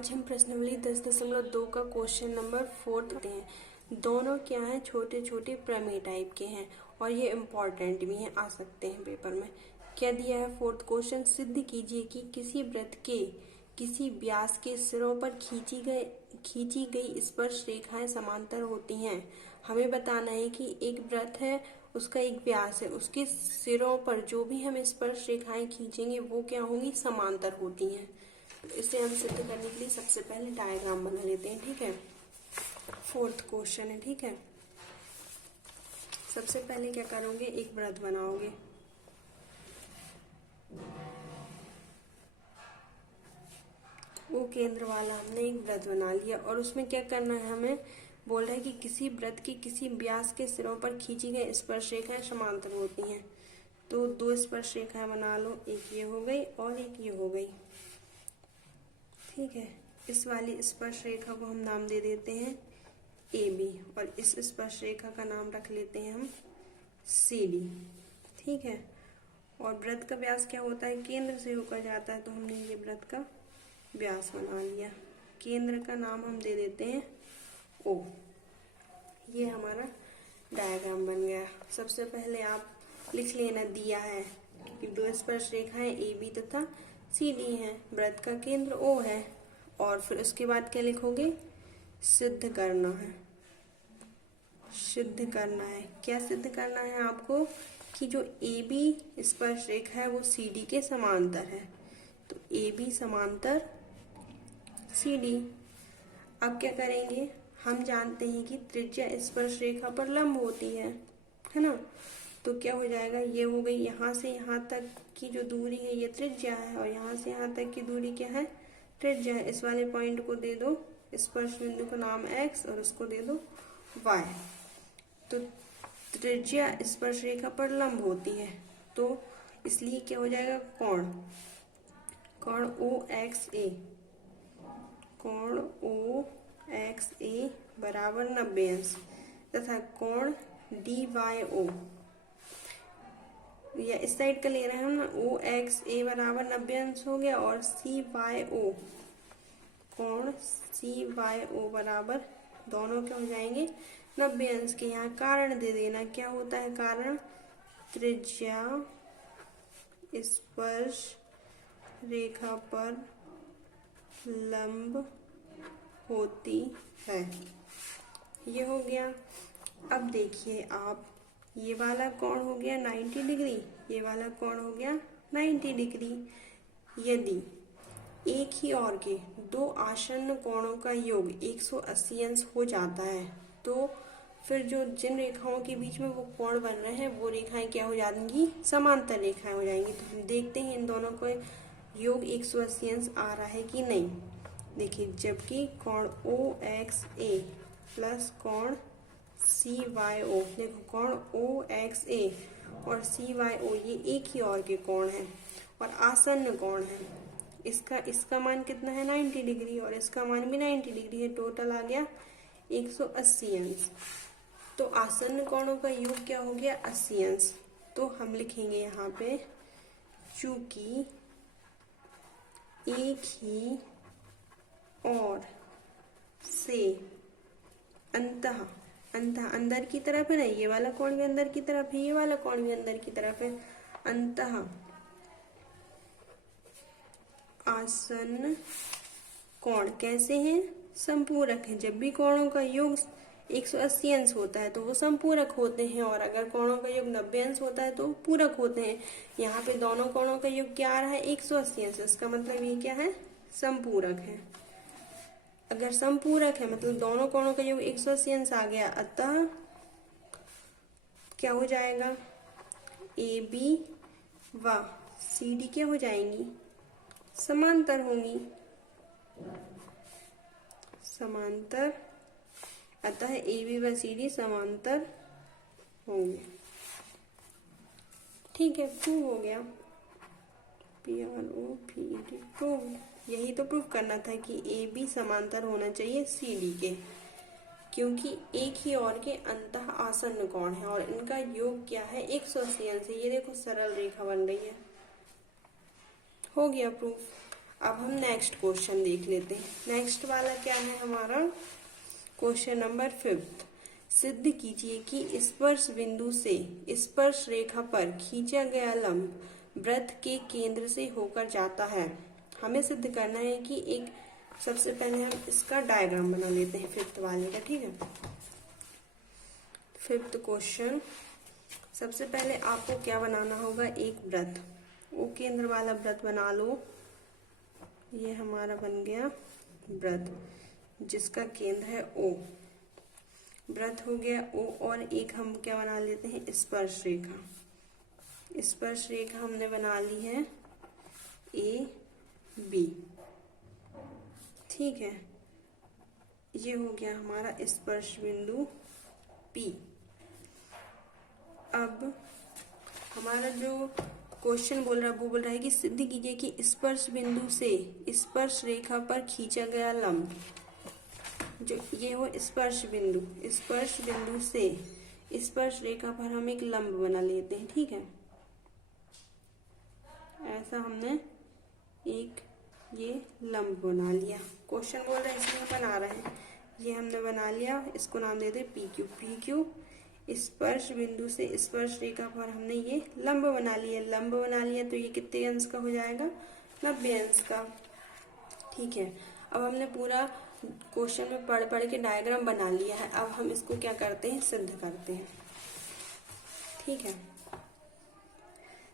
आज हम प्रश्नावली 10.2 का क्वेश्चन नंबर 4 करते हैं। दोनों क्या हैं, छोटे छोटे प्रमेय टाइप के हैं और ये इम्पोर्टेंट भी हैं, आ सकते हैं पेपर में। क्या दिया है फोर्थ क्वेश्चन, सिद्ध कीजिए कि किसी वृत्त के किसी व्यास के सिरों पर खींची गई स्पर्श रेखाएं समांतर होती हैं। हमें बताना है कि एक वृत्त है, उसका एक व्यास है, उसके सिरों पर जो भी हम स्पर्श रेखाएं खींचेंगे वो क्या होंगी, समांतर होती हैं। इसे हम सिद्ध करने के लिए सबसे पहले डायग्राम बना लेते हैं। ठीक है, फोर्थ क्वेश्चन है। ठीक है, सबसे पहले क्या करोगे, एक वृत्त बनाओगे। वो केंद्र वाला हमने एक वृत्त बना लिया और उसमें क्या करना है, हमें बोल रहा है कि किसी वृत्त की किसी व्यास के सिरों पर खींची गई स्पर्श रेखाएं समांतर होती हैं। तो दो स्पर्श रेखाएं बना लो, एक ये हो गई और एक ये हो गई। ठीक है, इस वाली स्पर्श रेखा को हम नाम दे देते हैं AB और इस स्पर्श रेखा का नाम रख लेते हैं हम CD। ठीक है, और वृत्त का व्यास क्या होता है, केंद्र से होकर जाता है, तो हमने ये वृत्त का व्यास बना लिया। केंद्र का नाम हम दे देते हैं O। ये हमारा डायग्राम बन गया। सबसे पहले आप लिख लेना, दिया है कि दो स्पर्श रेखाएं AB तथा CD हैं, वृत्त का केंद्र O है, और फिर उसके बाद क्या लिखोगे, सिद्ध करना है। सिद्ध करना है, क्या सिद्ध करना है आपको, कि जो AB स्पर्श रेखा है वो CD के समांतर है। तो AB समांतर CD। अब क्या करेंगे, हम जानते हैं कि त्रिज्या स्पर्श रेखा पर लंब होती है ना। तो क्या हो जाएगा, ये हो गई, यहाँ से यहाँ तक की जो दूरी है ये त्रिज्या है और यहाँ से यहाँ तक की दूरी क्या है, त्रिज्या है। इस वाले पॉइंट को दे दो स्पर्श बिंदु का नाम X और उसको दे दो Y। तो त्रिज्या स्पर्श रेखा पर लंब होती है, तो इसलिए क्या हो जाएगा, कोण OXA, कोण OXA बराबर 90 अंश तथा कोण DYO, या इस साइड का ले रहे हैं हम ना, OXA बराबर 90 अंश हो गया और CYO, कोण CYO बराबर दोनों क्या हो जाएंगे, 90 अंश के। यहाँ कारण दे देना, क्या होता है कारण, त्रिज्या स्पर्श रेखा पर लंब होती है। ये हो गया। अब देखिए आप, ये वाला कोण हो गया 90 डिग्री, ये वाला कोण हो गया 90 डिग्री। यदि एक ही ओर के दो आसन्न कोणों का योग 180 अंश हो जाता है, तो फिर जो जिन रेखाओं के बीच में वो कोण बन रहे हैं वो रेखाएं क्या हो जाएंगी, समांतर रेखाएं हो जाएंगी। तो हम देखते हैं इन दोनों को योग 180 अंश आ रहा है कि नहीं। देखिए, जबकि कोण OXA प्लस कोण CYO, देखो कोण OXA और CYO ये एक ही ओर के कोण हैं और आसन्न कोण है। इसका मान कितना है, 90 डिग्री, और इसका मान भी 90 डिग्री है। टोटल आ गया 180 अंश। तो आसन्न कोणों का योग क्या हो गया, 80 अंश। तो हम लिखेंगे यहाँ पे, चूंकि एक ही ओर से अंतः अंदर की तरफ है ना, ये वाला कोण भी अंदर की तरफ है, ये वाला कोण भी अंदर की तरफ है, अंतः आसन्न कोण कैसे हैं, संपूरक है। जब भी कोणों का योग 180 अंश होता है तो वो संपूरक होते हैं, और अगर कोणों का योग 90 अंश होता है तो पूरक होते हैं। यहाँ पे दोनों कोणों का योग क्या आ रहा है, 180 अंश। इसका मतलब ये क्या है, संपूरक है। अगर संपूरक है मतलब दोनों कोणों का योग 180 अंश आ गया, अतः क्या हो जाएगा, AB व CD क्या हो जाएंगी, समांतर होंगी, समांतर। अतः AB व CD समांतर होंगे। ठीक है, प्रूव हो गया, PROVD प्रूव। यही तो प्रूव करना था कि AB समांतर होना चाहिए CD के, क्योंकि एक ही ओर के अंतः आसन्न कोण है और इनका योग क्या है, 180 अंश है। ये देखो सरल रेखा बन रही है। हो गया प्रूफ। अब हम नेक्स्ट क्वेश्चन देख लेते हैं। नेक्स्ट वाला क्या है हमारा, क्वेश्चन नंबर 5। सिद्ध कीजिए कि स्पर्श बिंदु से स्पर्श रेखा पर खींचा गया लंब वृत्त के केंद्र से होकर जाता है। हमें सिद्ध करना है कि एक, सबसे पहले हम इसका डायग्राम बना लेते हैं 5th वाले का, ठीक है। 5th क्वेश्चन, सबसे पहले आपको क्या बनाना होगा, एक वृत्त, ओ केंद्र वाला वृत्त बना लो। ये हमारा बन गया वृत्त जिसका केंद्र है ओ, वृत्त हो गया ओ। और एक हम क्या बना लेते हैं, स्पर्श रेखा। स्पर्श रेखा हमने बना ली है ए बी, ठीक है। ये हो गया हमारा स्पर्श बिंदु P। अब हमारा जो क्वेश्चन बोल रहा है वो बोल रहा है कि सिद्ध कीजिए कि स्पर्श बिंदु से स्पर्श रेखा पर खींचा गया लंब, जो ये हो स्पर्श बिंदु, स्पर्श बिंदु से स्पर्श रेखा पर हम एक लंब बना लेते हैं, ठीक है। ऐसा हमने एक ये लंब बना लिया। क्वेश्चन बोल रहा है इसलिए बना रहे हैं, ये हमने बना लिया, इसको नाम दे दे पी क्यू। पी क्यू स्पर्श बिंदु से स्पर्श रेखा पर हमने ये लंब बना लिया। लंब बना लिया तो ये कितने अंश का हो जाएगा, 90 अंश का, ठीक है। अब हमने पूरा क्वेश्चन में पढ़ पढ़ के डायग्राम बना लिया है। अब हम इसको क्या करते हैं, सिद्ध करते हैं, ठीक है।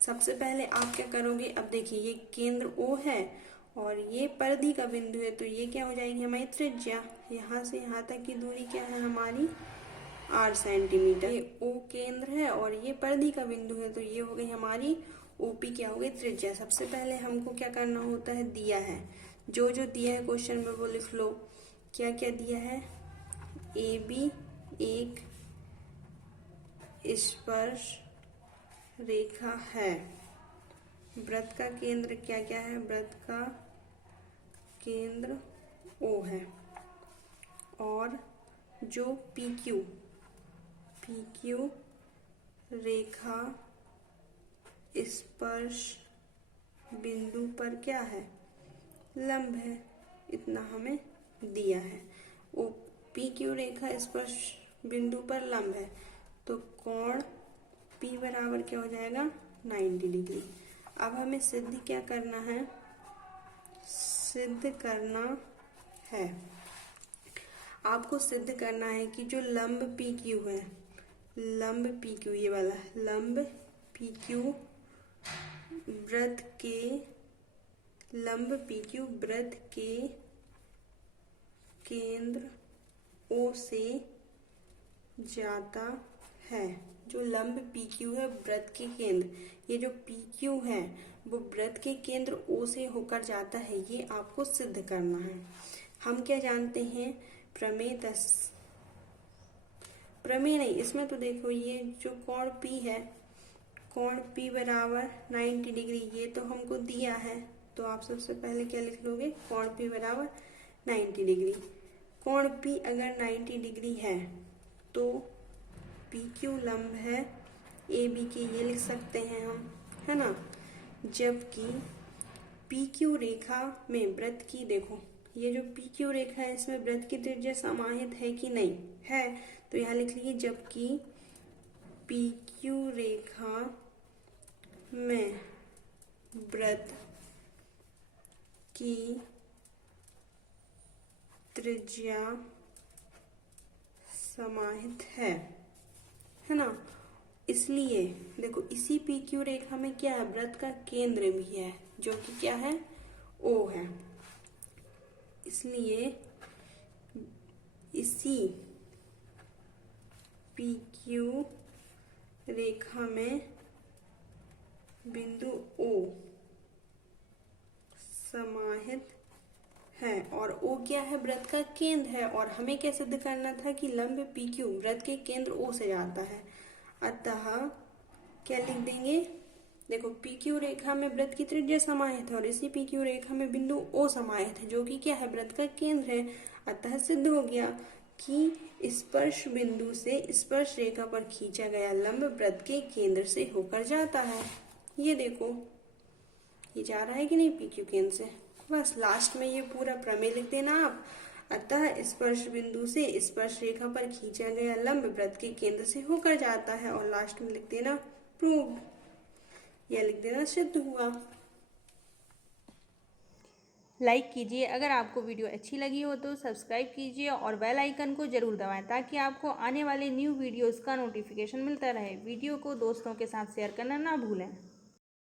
सबसे पहले आप क्या करोगे, अब देखिए ये केंद्र O है और ये परिधि का बिंदु है, तो ये क्या हो जाएगी हमारी त्रिज्या। यहाँ से यहाँ तक की दूरी क्या है हमारी 8 सेंटीमीटर। ये O केंद्र है और ये परिधि का बिंदु है, तो ये हो गई हमारी OP, क्या हो गई त्रिज्या। सबसे पहले हमको क्या करना होता है, दिया है जो जो दिया है क्वेश्चन में वो लिख लो। क्या क्या दिया है, AB एक स्पर्श रेखा है, वृत्त का केंद्र क्या क्या है, वृत्त का केंद्र O है, और जो PQ रेखा स्पर्श बिंदु पर क्या है, लंब है, इतना हमें दिया है। ओ PQ रेखा स्पर्श बिंदु पर लंब है, तो कोण P बराबर क्या हो जाएगा, 90 डिग्री। अब हमें सिद्ध क्या करना है, सिद्ध करना है, आपको सिद्ध करना है कि जो लंब PQ है, लंब PQ ये वाला लंब PQ वृत्त के, लंब PQ वृत्त के केंद्र O से जाता है। जो लंब PQ है वृत्त के केंद्र, ये जो PQ है वो वृत्त के केंद्र O से होकर जाता है, ये आपको सिद्ध करना है। हम क्या जानते हैं, प्रमेय प्रमेय नहीं, इसमें तो देखो ये जो कोण P है, कोण P बराबर 90 डिग्री, ये तो हमको दिया है, तो आप सबसे पहले क्या लिख लोगे, कोण P बराबर 90 डिग्री। कोण P अगर 90 डिग्री है तो PQ लंब है AB के, ये लिख सकते हैं हम, है ना। जबकि PQ रेखा में वृत्त की, देखो ये जो PQ रेखा है इसमें वृत्त की त्रिज्या समाहित है कि नहीं है, तो यहाँ लिख लीजिए जबकि PQ रेखा में वृत्त की त्रिज्या समाहित है ना। इसलिए देखो इसी PQ रेखा में क्या है, वृत्त का केंद्र भी है जो कि क्या है, O है। इसलिए इसी PQ रेखा में बिंदु O समाहित है, और O क्या है, वृत्त का केंद्र है। और हमें क्या सिद्ध करना था कि लंब PQ वृत्त के केंद्र O से जाता है, अतः क्या लिख देंगे, देखो PQ रेखा में वृत्त की त्रिज्या समाहित है और इसी PQ रेखा में बिंदु O समाहित है जो कि क्या है, वृत्त का केंद्र है। अतः सिद्ध हो गया कि स्पर्श बिंदु से स्पर्श रेखा पर खींचा गया लंब वृत्त के केंद्र से होकर जाता है। ये देखो ये जा रहा है कि नहीं PQ केंद्र से, बस लास्ट में ये पूरा प्रमेय लिख देना आप। अतः स्पर्श बिंदु से स्पर्श रेखा पर खींचा गया लंब वृत्त के केंद्र से होकर जाता है, और लास्ट में लिख देना प्रूव्ड, या लिख देना सिद्ध हुआ। लाइक कीजिए अगर आपको वीडियो अच्छी लगी हो तो सब्सक्राइब कीजिए और बेल आइकन को ज़रूर दबाएं ताकि आपको आने वाले न्यू वीडियोस का नोटिफिकेशन मिलता रहे। वीडियो को दोस्तों के साथ शेयर करना ना भूलें।